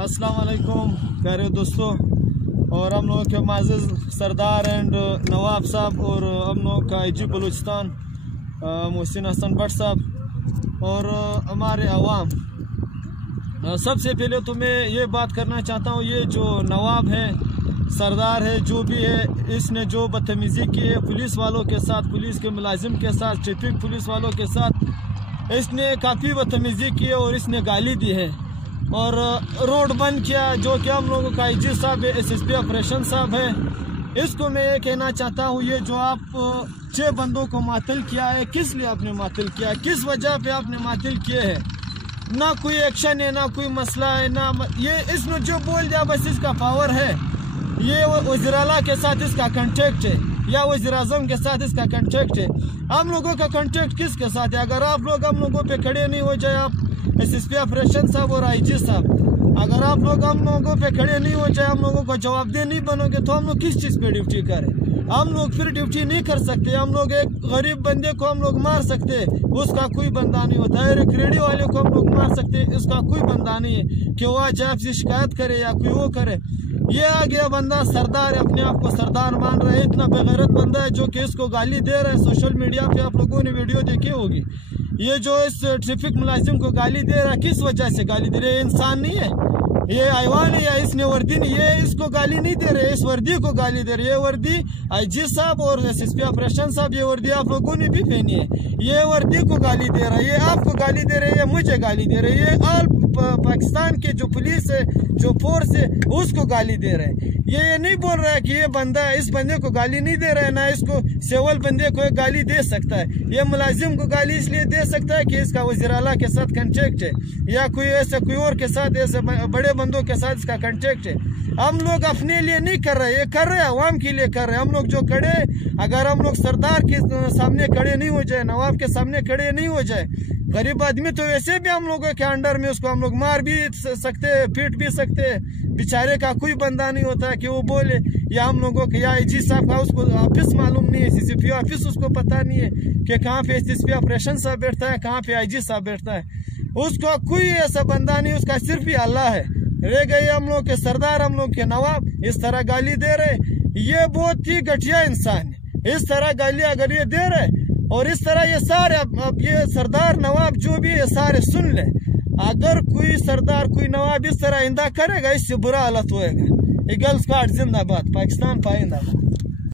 अस्सलाम वालेकुम प्यारे दोस्तों, और हम लोगों के माजिज़ सरदार एंड नवाब साहब और हम लोगों का IG बलूचिस्तान मोहसिन हसन भट्ट साहब और हमारे अवाम, सबसे पहले तो मैं ये बात करना चाहता हूँ, ये जो नवाब है, सरदार है, जो भी है, इसने जो बदतमीज़ी की है पुलिस वालों के साथ, पुलिस के मुलाजिम के साथ, ट्रैफिक पुलिस वालों के साथ, इसने काफ़ी बदतमीज़ी की है और इसने गाली दी है और रोड बंद किया। जो कि हम लोगों का IG साहब है, SSP ऑपरेशन साहब है, इसको मैं ये कहना चाहता हूँ, ये जो आप 6 बंदों को मातल किया है, किस लिए आपने मातल किया, किस वजह पे आपने मातल किए हैं? ना कोई एक्शन है, ना कोई मसला है, ना ये इसने जो बोल दिया बस इसका पावर है। ये वज़ीर आला के साथ इसका कॉन्टेक्ट है या वज़ीर आज़म के साथ इसका कॉन्टेक्ट है। हम लोगों का कॉन्टेक्ट किसके साथ है? अगर आप लोग हम लोगों पे खड़े नहीं हो जाए, आप SSP ऑपरेशन साहब और IG साहब, अगर आप लोग हम लोगों पे खड़े नहीं हो जाए, हम लोगों को जवाबदेह नहीं बनोगे, तो हम लोग किस चीज़ पे ड्यूटी करें? हम लोग फिर ड्यूटी नहीं कर सकते। हम लोग एक गरीब बंदे को हम लोग मार सकते हैं, उसका कोई बंदा नहीं होता है। एक रेडी वाले को हम लोग मार सकते हैं, उसका कोई बंदा नहीं है कि वो आज आपसे शिकायत करे या कोई वो करे। ये आ गया बंदा सरदार है, अपने आप को सरदार मान रहा है, इतना बेगैरत बंदा है जो कि इसको गाली दे रहा है। सोशल मीडिया पे आप लोगों ने वीडियो देखी होगी, ये जो इस ट्रैफिक मुलाजिम को गाली दे रहा है, किस वजह से गाली दे रहे हैं? इंसान नहीं है, ये हैवान है या इसने वर्दी नहीं, ये इसको गाली नहीं दे रहे, इस वर्दी को गाली दे रहे। ये वर्दी IG साहब और SSP ऑपरेशन साहब, ये वर्दी आप लोगों ने भी पहनी है, ये वर्दी को गाली दे रहा है, ये आपको गाली दे रहे हैं, मुझे गाली दे रहे हैं, ये ऑल पाकिस्तान के जो पुलिस है, जो फोर्स है, उसको गाली दे रहे हैं। ये नहीं बोल रहा है कि ये बंदा इस बंदे को गाली नहीं दे रहा है, ना इसको सेवल बंदे को गाली दे सकता है। ये मुलाजिम को गाली इसलिए दे सकता है कि इसका वज़ीर आला के साथ कॉन्टेक्ट है या कोई ऐसे कोई और के साथ, ऐसे बड़े बंदों के साथ इसका कॉन्टेक्ट है। हम लोग अपने लिए नहीं कर रहे, ये कर रहे हैं अवाम के लिए कर रहे हैं। हम लोग जो खड़े, अगर हम लोग सरदार के सामने खड़े नहीं हो जाए, नवाब के सामने खड़े नहीं हो जाए, गरीब आदमी तो वैसे भी हम लोगों के अंडर में, उसको हम लोग मार भी सकते हैं, पीट भी सकते हैं, बेचारे का कोई बंदा नहीं होता है कि वो बोले, या हम लोगों के या IG साहब का उसको ऑफिस मालूम नहीं है, CCP ऑफिस उसको पता नहीं है कि कहाँ पे SSP ऑपरेशन साहब बैठता है, कहाँ पे IG साहब बैठता है, उसका कोई ऐसा बंदा नहीं, उसका सिर्फ ही अल्लाह है। रह गए हम लोग के सरदार, हम लोग के नवाब इस तरह गाली दे रहे, ये बहुत ही घटिया इंसान है। इस तरह गाली अगर ये दे रहे और इस तरह ये सारे, अब ये सरदार नवाब जो भी ये सारे सुन ले, अगर कोई सरदार कोई नवाब इस तरह आइंदा करेगा, इससे बुरा हालत होएगा। ईगल्स कार्ड जिंदाबाद, पाकिस्तान पाइंदा।